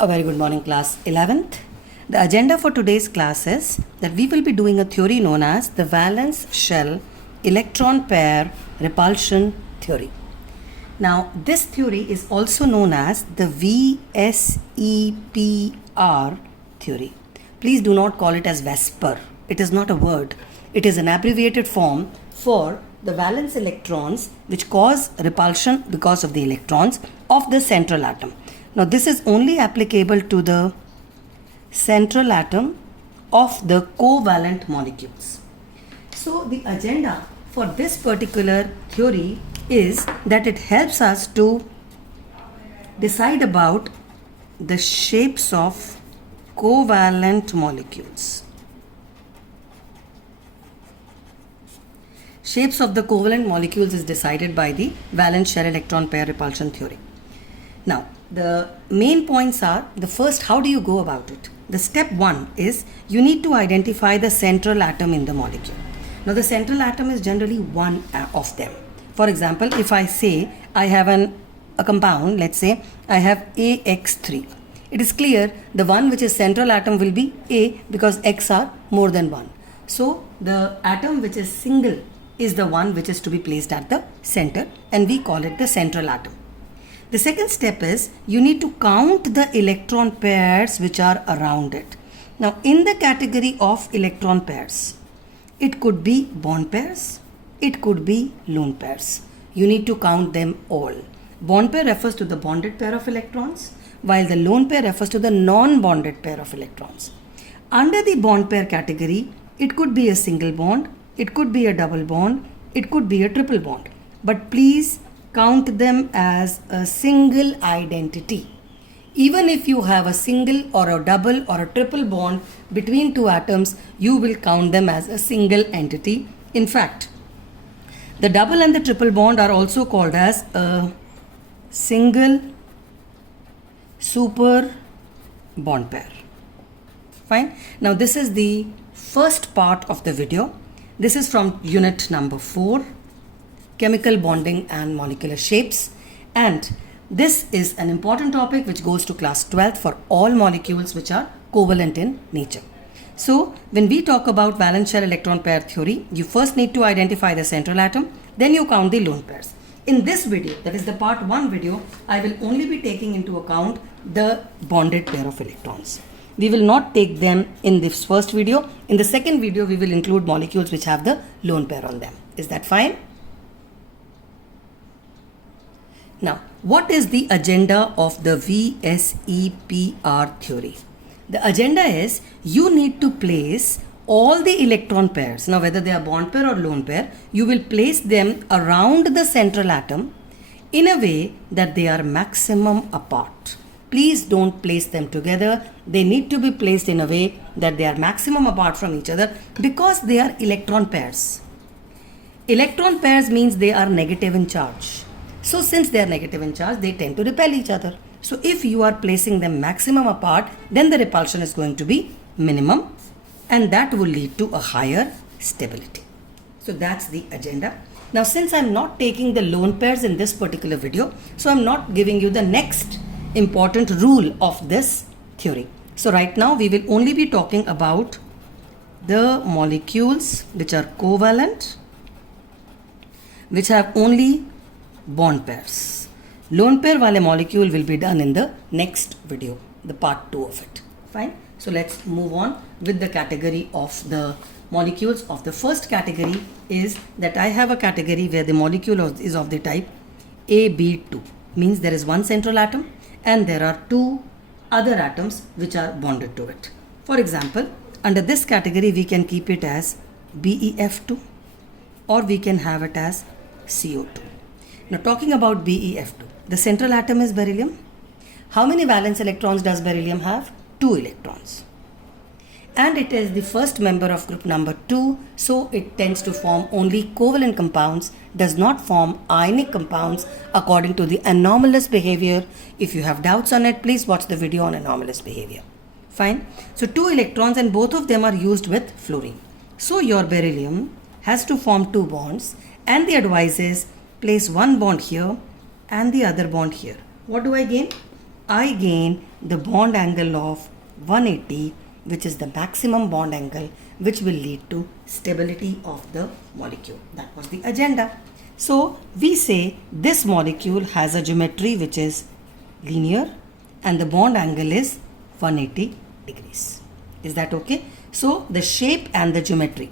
A very good morning, class 11th. The agenda for today's class is that we will be doing a theory known as the valence shell electron pair repulsion theory. Now, this theory is also known as the VSEPR theory. Please do not call it as VSEPR. It is not a word. It is an abbreviated form for the valence electrons which cause repulsion because of the electrons of the central atom. Now, this is only applicable to the central atom of the covalent molecules. So, the agenda for this particular theory is that it helps us to decide about the shapes of covalent molecules. Shapes of the covalent molecules is decided by the valence shell electron pair repulsion theory. Now, the main points are, the first, how do you go about it? The step one is you need to identify the central atom in the molecule. Now, the central atom is generally one of them. For example, if I say I have a compound, let's say I have AX3. It is clear the one which is central atom will be A because X are more than one. So, the atom which is single is the one which is to be placed at the center, and we call it the central atom. The second step is you need to count the electron pairs which are around it. Now, in the category of electron pairs, it could be bond pairs, it could be lone pairs. You need to count them all. Bond pair refers to the bonded pair of electrons, while the lone pair refers to the non-bonded pair of electrons. Under the bond pair category, it could be a single bond, it could be a double bond, it could be a triple bond. But please count them as a single identity. Even if you have a single or a double or a triple bond between two atoms, you will count them as a single entity. In fact, the double and the triple bond are also called as a single super bond pair. Fine. Now, this is the first part of the video. This is from unit number 4. Chemical bonding and molecular shapes, and this is an important topic which goes to class 12th for all molecules which are covalent in nature. So, when we talk about valence shell electron pair theory, you first need to identify the central atom, then you count the lone pairs. In this video, that is the part 1 video, I will only be taking into account the bonded pair of electrons. We will not take them in this first video. In the second video, we will include molecules which have the lone pair on them. Is that fine? Now, what is the agenda of the VSEPR theory? The agenda is you need to place all the electron pairs. Now, whether they are bond pair or lone pair, you will place them around the central atom in a way that they are maximum apart. Please don't place them together. They need to be placed in a way that they are maximum apart from each other because they are electron pairs. Electron pairs means they are negative in charge. So, since they are negative in charge, they tend to repel each other. So, if you are placing them maximum apart, then the repulsion is going to be minimum, and that will lead to a higher stability. So, that's the agenda. Now, since I am not taking the lone pairs in this particular video, so I am not giving you the next important rule of this theory. So, right now we will only be talking about the molecules which are covalent, which have only bond pairs. Lone pair wale molecule will be done in the next video, the part 2 of it. Fine. So, let's move on with the category of the molecules. Of the first category is that I have a category where the molecule is of the type AB2. Means there is one central atom and there are two other atoms which are bonded to it. For example, under this category we can keep it as BeF2 or we can have it as CO2. Now, talking about BeF2, the central atom is beryllium. How many valence electrons does beryllium have? 2 electrons. And it is the first member of group number 2, so it tends to form only covalent compounds, does not form ionic compounds according to the anomalous behavior. If you have doubts on it, please watch the video on anomalous behavior. Fine. So, 2 electrons and both of them are used with fluorine. So, your beryllium has to form 2 bonds, and the advice is place one bond here and the other bond here. What do I gain? I gain the bond angle of 180, which is the maximum bond angle, which will lead to stability of the molecule. That was the agenda. So we say this molecule has a geometry which is linear and the bond angle is 180 degrees. Is that okay? So the shape and the geometry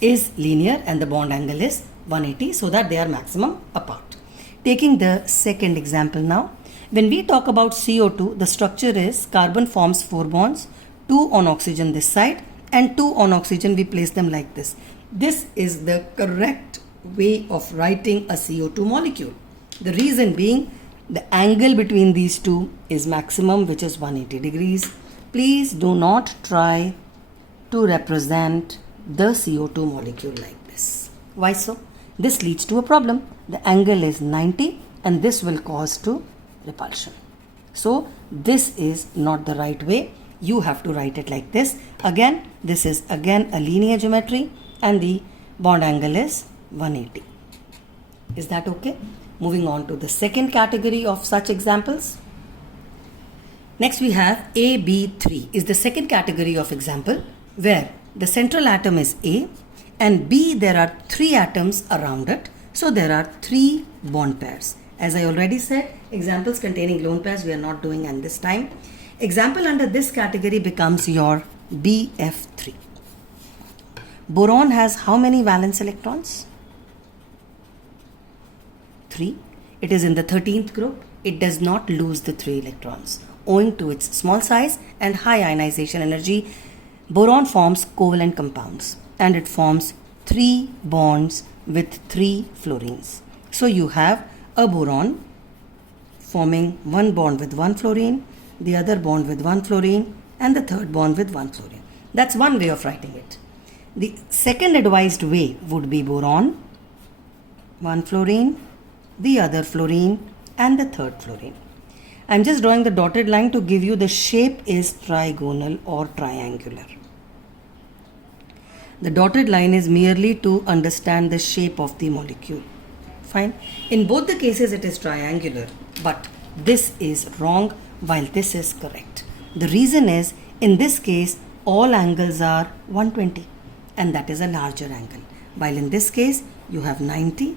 is linear and the bond angle is 180, so that they are maximum apart. Taking the second example now. When we talk about CO2, the structure is carbon forms 4 bonds, 2 on oxygen this side and 2 on oxygen, we place them like this. This is the correct way of writing a CO2 molecule. The reason being the angle between these two is maximum, which is 180 degrees. Please do not try to represent the CO2 molecule like this. Why so? This leads to a problem. The angle is 90 and this will cause to repulsion. So this is not the right way. You have to write it like this. Again, this is again a linear geometry and the bond angle is 180. Is that okay? Moving on to the second category of such examples. Next we have AB3 is the second category of example where the central atom is A and B, there are 3 atoms around it. So there are 3 bond pairs. As I already said, examples containing lone pairs we are not doing at this time. Example under this category becomes your BF3. Boron has how many valence electrons? 3. It is in the 13th group. It does not lose the 3 electrons. Owing to its small size and high ionization energy, boron forms covalent compounds and it forms 3 bonds with 3 fluorines. So you have a boron forming one bond with one fluorine, the other bond with one fluorine and the third bond with one fluorine. That's one way of writing it. The second advised way would be boron, one fluorine, the other fluorine and the third fluorine. I'm just drawing the dotted line to give you the shape is trigonal or triangular. The dotted line is merely to understand the shape of the molecule. Fine. In both the cases it is triangular, but this is wrong while this is correct. The reason is in this case all angles are 120 and that is a larger angle. While in this case you have 90,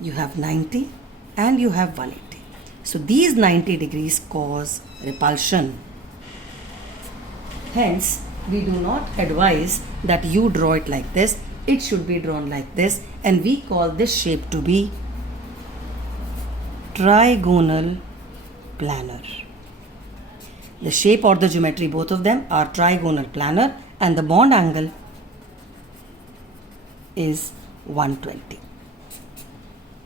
you have 90 and you have 180. So these 90 degrees cause repulsion. Hence, we do not advise that you draw it like this. It should be drawn like this and we call this shape to be trigonal planar. The shape or the geometry, both of them are trigonal planar and the bond angle is 120.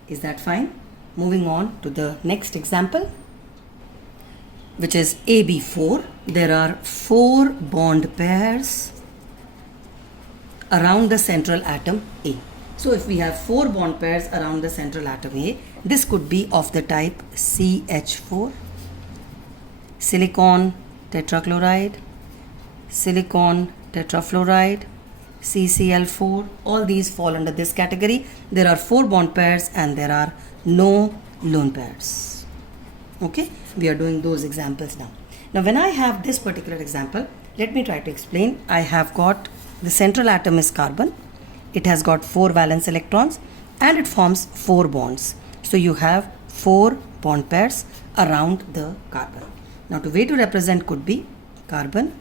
Is that fine? Moving on to the next example, which is AB4. There are 4 bond pairs around the central atom A. So if we have 4 bond pairs around the central atom A, this could be of the type CH4, silicon tetrachloride, silicon tetrafluoride, CCl4. All these fall under this category. There are 4 bond pairs and there are no lone pairs. Okay, we are doing those examples now. Now when I have this particular example, let me try to explain. I have got the central atom is carbon. It has got 4 valence electrons and it forms 4 bonds. So you have 4 bond pairs around the carbon. Now the way to represent could be carbon,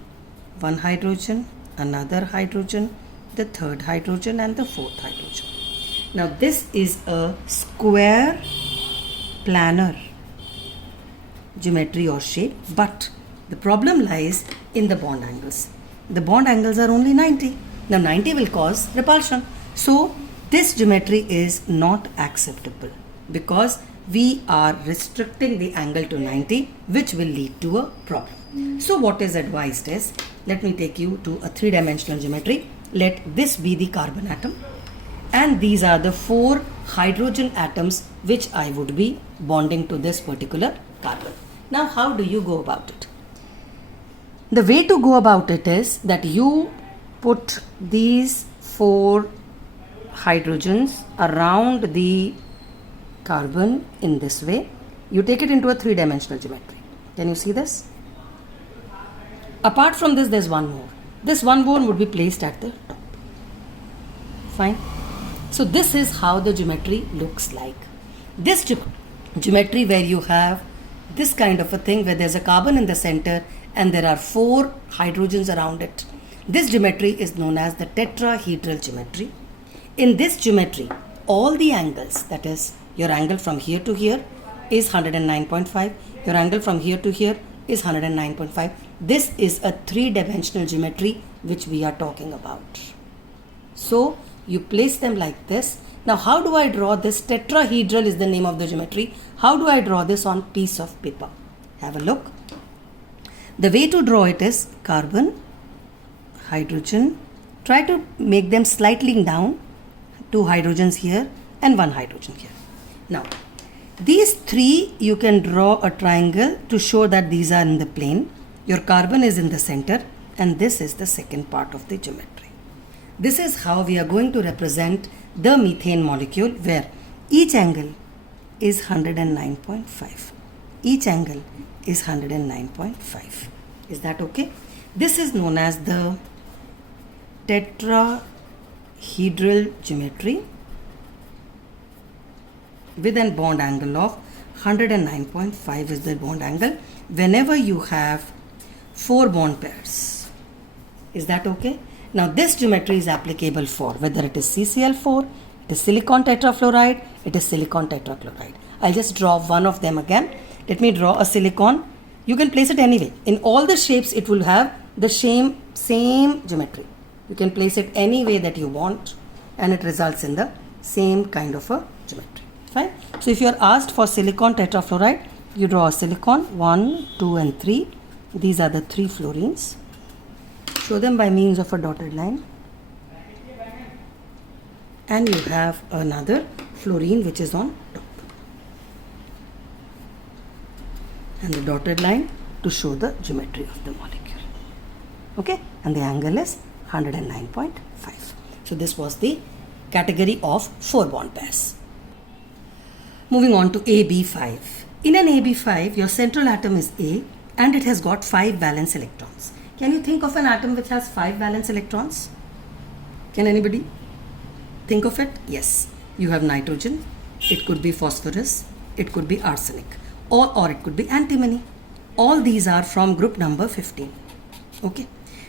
one hydrogen, another hydrogen, the third hydrogen and the fourth hydrogen. Now this is a square planar geometry or shape, but the problem lies in the bond angles. The bond angles are only 90. Now 90 will cause repulsion. So this geometry is not acceptable because we are restricting the angle to 90, which will lead to a problem. So what is advised is, let me take you to a 3-dimensional geometry. Let this be the carbon atom and these are the 4 hydrogen atoms which I would be bonding to this particular carbon. Now how do you go about it? The way to go about it is that you put these 4 hydrogens around the carbon in this way. You take it into a three-dimensional geometry. Can you see this? Apart from this, there's one more. This one more would be placed at the top. Fine. So this is how the geometry looks like. This geometry where you have this kind of a thing where there's a carbon in the center and there are 4 hydrogens around it. This geometry is known as the tetrahedral geometry. In this geometry, all the angles, that is your angle from here to here is 109.5, your angle from here to here is 109.5. This is a 3-dimensional geometry which we are talking about. So you place them like this. Now how do I draw this? Tetrahedral is the name of the geometry. How do I draw this on piece of paper? Have a look. The way to draw it is carbon, hydrogen. Try to make them slightly down. 2 hydrogens here and 1 hydrogen here. Now these 3 you can draw a triangle to show that these are in the plane. Your carbon is in the center and this is the second part of the geometry. This is how we are going to represent the methane molecule where each angle is 109.5. Each angle is 109.5. Is that okay? This is known as the tetrahedral geometry with a bond angle of 109.5 is the bond angle whenever you have 4 bond pairs. Is that okay? Now this geometry is applicable for whether it is CCl4, it is silicon tetrafluoride, it is silicon tetrachloride. I'll just draw one of them again. Let me draw a silicon. You can place it anyway. In all the shapes it will have the same geometry. You can place it any way that you want and it results in the same kind of a geometry. Fine. So if you are asked for silicon tetrafluoride, you draw a silicon 1, 2 and 3. These are the 3 fluorines. Show them by means of a dotted line. And you have another fluorine which is on top. And the dotted line to show the geometry of the molecule. Okay? And the angle is 109.5. So this was the category of 4 bond pairs. Moving on to AB5. In an AB5, your central atom is A and it has got 5 valence electrons. Can you think of an atom which has 5 valence electrons? Can anybody think of it? Yes. You have nitrogen, it could be phosphorus, it could be arsenic, or it could be antimony. All these are from group number 15. Okay.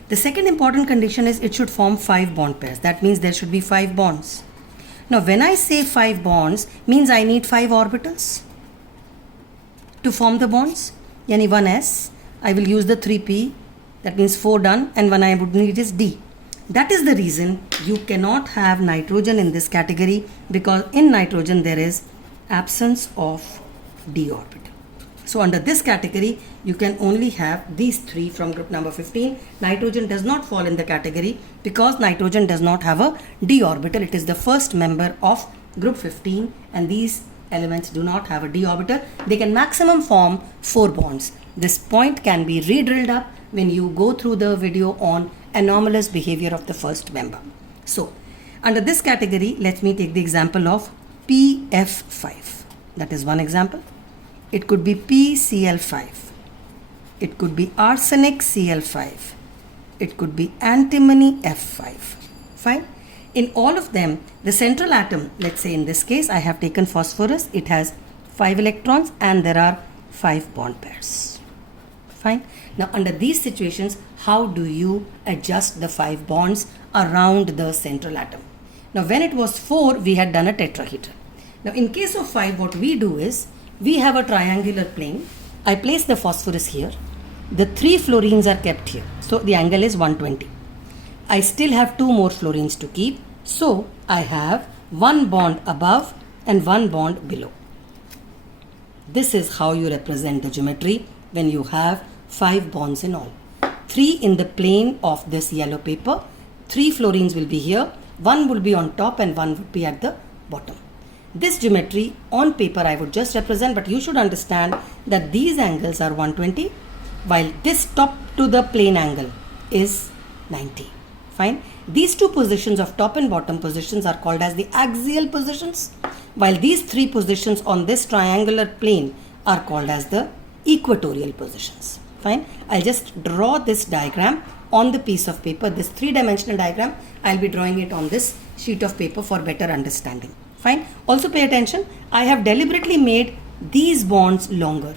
The second important condition is it should form 5 bond pairs. That means there should be 5 bonds. Now when I say 5 bonds, means I need 5 orbitals to form the bonds. Yani 1s, I will use the 3p, that means 4 done, and one I would need is d. That is the reason you cannot have nitrogen in this category, because in nitrogen there is absence of d orbital. So under this category, you can only have these 3 from group number 15. Nitrogen does not fall in the category because nitrogen does not have a d orbital. It is the first member of group 15 and these elements do not have a d orbital. They can maximum form 4 bonds. This point can be re-drilled up when you go through the video on anomalous behavior of the first member. So under this category, let me take the example of PF5. That is one example. It could be PCl5. It could be arsenic Cl5. It could be antimony F5. Fine. In all of them, the central atom, let's say in this case, I have taken phosphorus. It has 5 electrons and there are 5 bond pairs. Fine. Now under these situations, how do you adjust the 5 bonds around the central atom? Now when it was 4, we had done a tetrahedron. Now in case of 5, what we do is, we have a triangular plane. I place the phosphorus here. The 3 fluorines are kept here. So the angle is 120. I still have 2 more fluorines to keep. So I have 1 bond above and 1 bond below. This is how you represent the geometry when you have 5 bonds in all. 3 in the plane of this yellow paper. 3 fluorines will be here. 1 will be on top and 1 would be at the bottom. This geometry on paper I would just represent, but you should understand that these angles are 120 while this top to the plane angle is 90. Fine. These two positions of top and bottom positions are called as the axial positions, while these three positions on this triangular plane are called as the equatorial positions. Fine. I'll just draw this diagram on the piece of paper. This three-dimensional diagram, I'll be drawing it on this sheet of paper for better understanding. Fine. Also pay attention. I have deliberately made these bonds longer.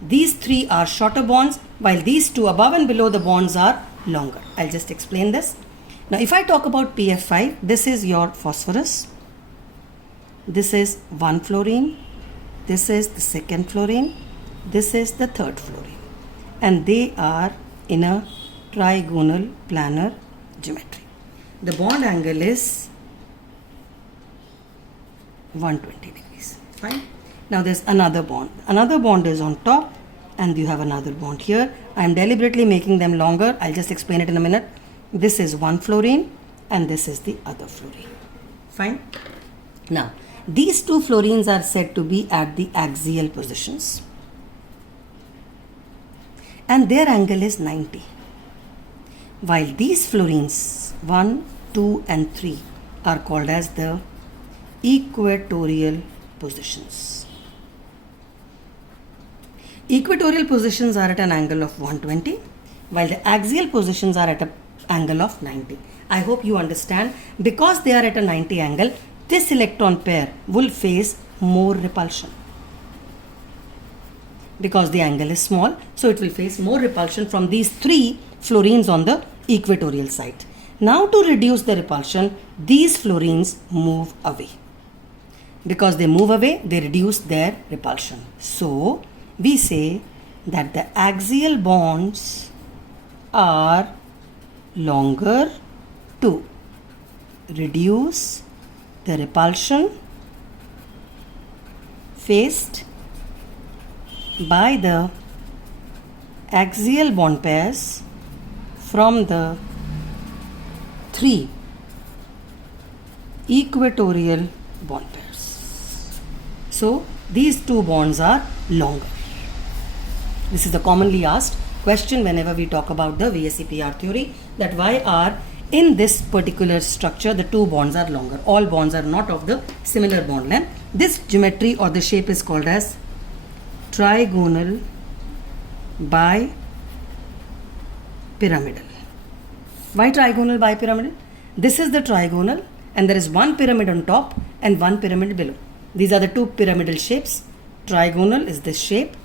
These three are shorter bonds, while these two above and below the bonds are longer. I'll just explain this. Now, if I talk about PF5, this is your phosphorus. This is one fluorine. This is the second fluorine. This is the third fluorine. And they are in a trigonal planar geometry. The bond angle is 120 degrees. Fine. Now there's another bond. Another bond is on top and you have another bond here. I am deliberately making them longer. I'll just explain it in a minute. This is one fluorine and this is the other fluorine. Fine. Now these two fluorines are said to be at the axial positions and their angle is 90. While these fluorines 1, 2 and 3 are called as the equatorial positions. Equatorial positions are at an angle of 120, while the axial positions are at an angle of 90. I hope you understand. Because they are at a 90 angle, this electron pair will face more repulsion. Because the angle is small, so it will face more repulsion from these three fluorines on the equatorial side. Now to reduce the repulsion, these fluorines move away. Because they move away, they reduce their repulsion. So we say that the axial bonds are longer to reduce the repulsion faced by the axial bond pairs from the three equatorial bond pairs. So these two bonds are longer. This is the commonly asked question whenever we talk about the VSEPR theory, that why are in this particular structure the two bonds are longer. All bonds are not of the similar bond length. This geometry or the shape is called as trigonal bipyramidal. Why trigonal bipyramidal? This is the trigonal and there is one pyramid on top and one pyramid below. These are the two pyramidal shapes. Trigonal is this shape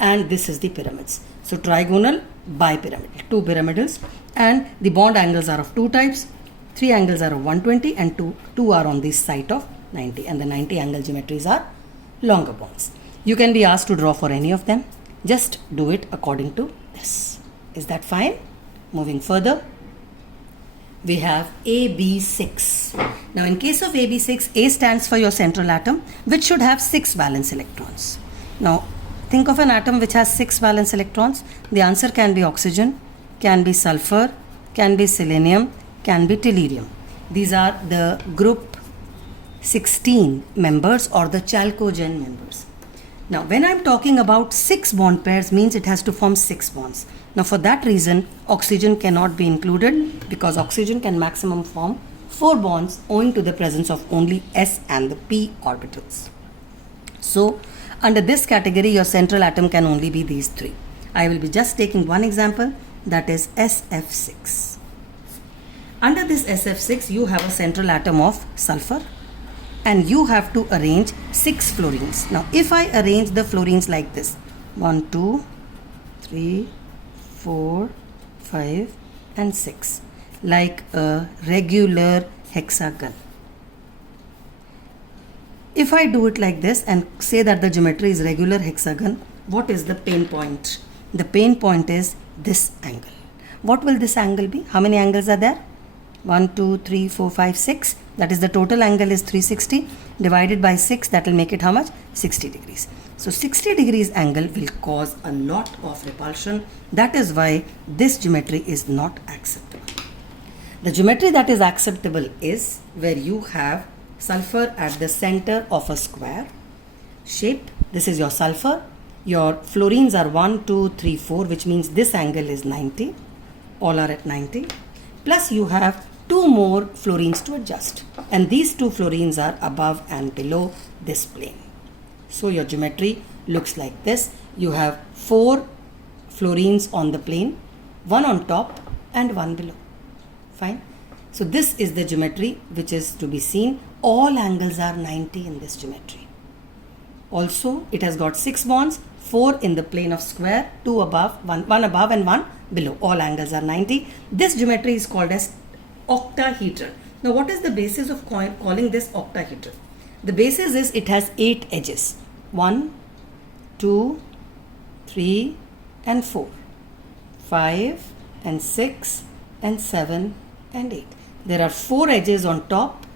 and this is the pyramids. So trigonal bipyramidal, two pyramidals, and the bond angles are of two types. Three angles are of 120 and two are on this side of 90, and the 90 angle geometries are longer bonds. You can be asked to draw for any of them. Just do it according to this. Is that fine? Moving further, we have AB6. Now in case of AB6, A stands for your central atom, which should have 6 valence electrons. Now think of an atom which has 6 valence electrons. The answer can be oxygen, can be sulfur, can be selenium, can be tellurium. These are the group 16 members or the chalcogen members. Now when I am talking about 6 bond pairs, means it has to form 6 bonds. Now for that reason, oxygen cannot be included, because oxygen can maximum form 4 bonds owing to the presence of only s and the p orbitals. So under this category, your central atom can only be these 3. I will be just taking one example, that is SF6. Under this SF6, you have a central atom of sulfur and you have to arrange 6 fluorines. Now if I arrange the fluorines like this, 1, 2, 3, 4, 5 and 6, like a regular hexagon. If I do it like this and say that the geometry is regular hexagon, what is the pain point? The pain point is this angle. What will this angle be? How many angles are there? 1, 2, 3, 4, 5, 6. That is, the total angle is 360 divided by 6. That will make it how much? 60 degrees. So 60 degrees angle will cause a lot of repulsion. That is why this geometry is not acceptable. The geometry that is acceptable is where you have sulfur at the center of a square shape. This is your sulfur. Your fluorines are 1, 2, 3, 4, which means this angle is 90. All are at 90. Plus you have two more fluorines to adjust, and these two fluorines are above and below this plane. So your geometry looks like this. You have four fluorines on the plane, one on top and one below. Fine. So this is the geometry which is to be seen. All angles are 90 in this geometry. Also, it has got 6 bonds, 4 in the plane of square, 2 above, 1 above and 1 below. All angles are 90. This geometry is called as octahedral. Now, what is the basis of calling this octahedral? The basis is it has 8 edges. 1, 2, 3 and 4, 5 and 6 and 7 and 8. There are 4 edges on top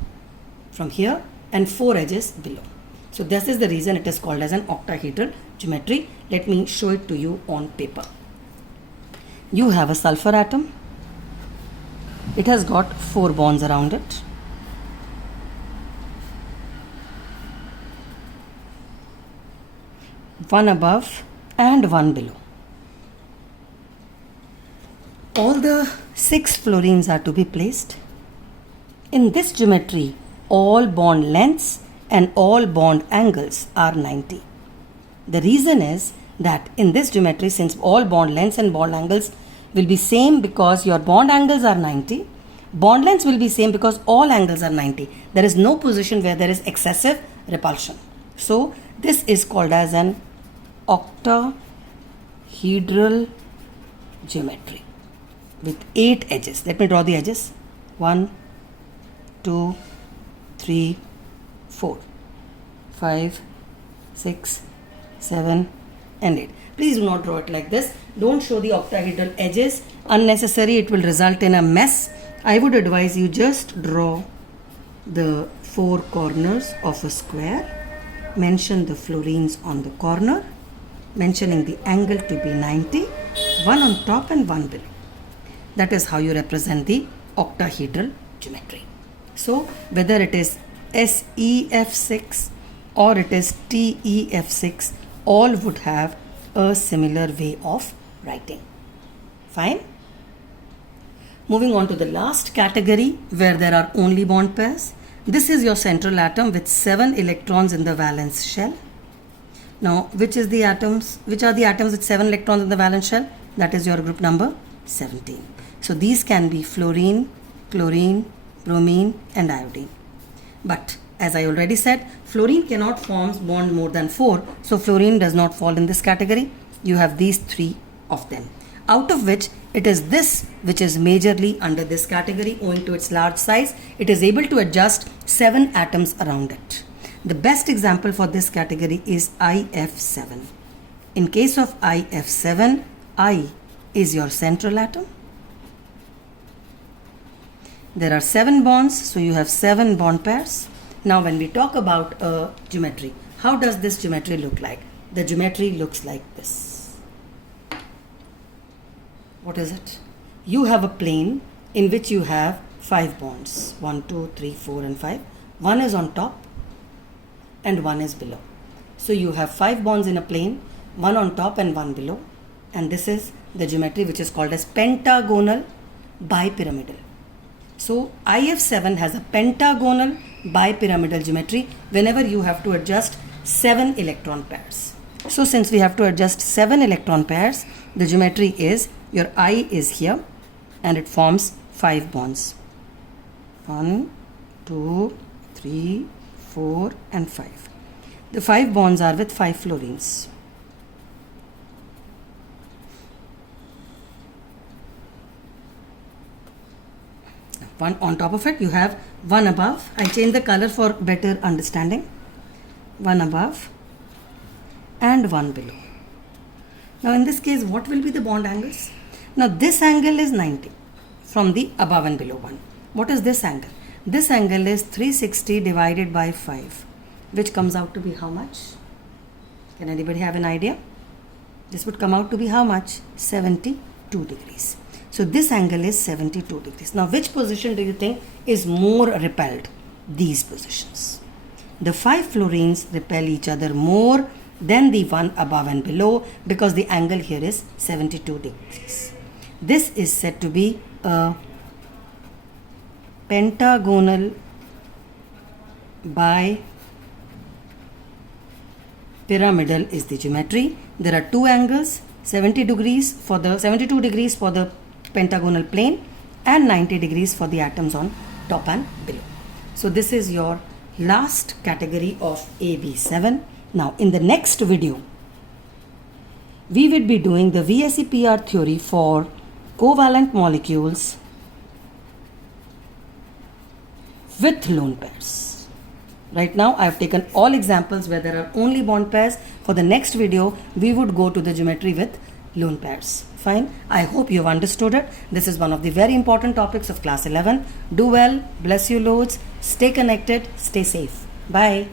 from here and 4 edges below. So this is the reason it is called as an octahedral geometry. Let me show it to you on paper. You have a sulfur atom. It has got 4 bonds around it. One above and one below. All the 6 fluorines are to be placed. In this geometry, all bond lengths and all bond angles are 90. The reason is that in this geometry, since all bond lengths and bond angles will be same because your bond angles are 90, bond lengths will be same because all angles are 90. There is no position where there is excessive repulsion. So this is called as an octahedral geometry with 8 edges. Let me draw the edges. 1, 2, 3, 4, 5, 6, 7 and 8. Please do not draw it like this. Don't show the octahedral edges. Unnecessary, it will result in a mess. I would advise you just draw the 4 corners of a square. Mention the fluorines on the corner. Mentioning the angle to be 90. One on top and one below. That is how you represent the octahedral geometry. So whether it is SEF6 or it is TEF6, all would have a similar way of writing. Fine. Moving on to the last category where there are only bond pairs. This is your central atom with 7 electrons in the valence shell. Now, which are the atoms with 7 electrons in the valence shell? That is your group number 17. So these can be fluorine, chlorine, bromine and iodine. But as I already said, fluorine cannot form bond more than 4. So fluorine does not fall in this category. You have these 3 of them. Out of which it is this which is majorly under this category owing to its large size. It is able to adjust 7 atoms around it. The best example for this category is IF7. In case of IF7, I is your central atom. There are 7 bonds, so you have 7 bond pairs. Now when we talk about a geometry, how does this geometry look like? The geometry looks like this. What is it? You have a plane in which you have 5 bonds. 1, 2, 3, 4 and 5. One is on top and one is below. So you have 5 bonds in a plane, one on top and one below. And this is the geometry which is called as pentagonal bipyramidal. So IF7 has a pentagonal bipyramidal geometry whenever you have to adjust 7 electron pairs. So since we have to adjust 7 electron pairs, the geometry is your I is here and it forms 5 bonds. 1, 2, 3, 4 and 5. The 5 bonds are with 5 fluorines. One on top of it, you have one above. I change the color for better understanding. One above and one below. Now in this case, what will be the bond angles? Now this angle is 90 from the above and below one. What is this angle? This angle is 360 divided by 5, which comes out to be how much? Can anybody have an idea? This would come out to be how much? 72 degrees. So this angle is 72 degrees. Now which position do you think is more repelled? These positions. The 5 fluorines repel each other more than the one above and below because the angle here is 72 degrees. This is said to be a pentagonal by pyramidal is the geometry. There are two angles, 72 degrees for the pentagonal plane and 90 degrees for the atoms on top and below. So this is your last category of AB7. Now in the next video, we will be doing the VSEPR theory for covalent molecules with lone pairs. Right now I have taken all examples where there are only bond pairs. For the next video, we would go to the geometry with lone pairs. Fine. I hope you have understood it. This is one of the very important topics of class 11. Do well. Bless you loads. Stay connected. Stay safe. Bye.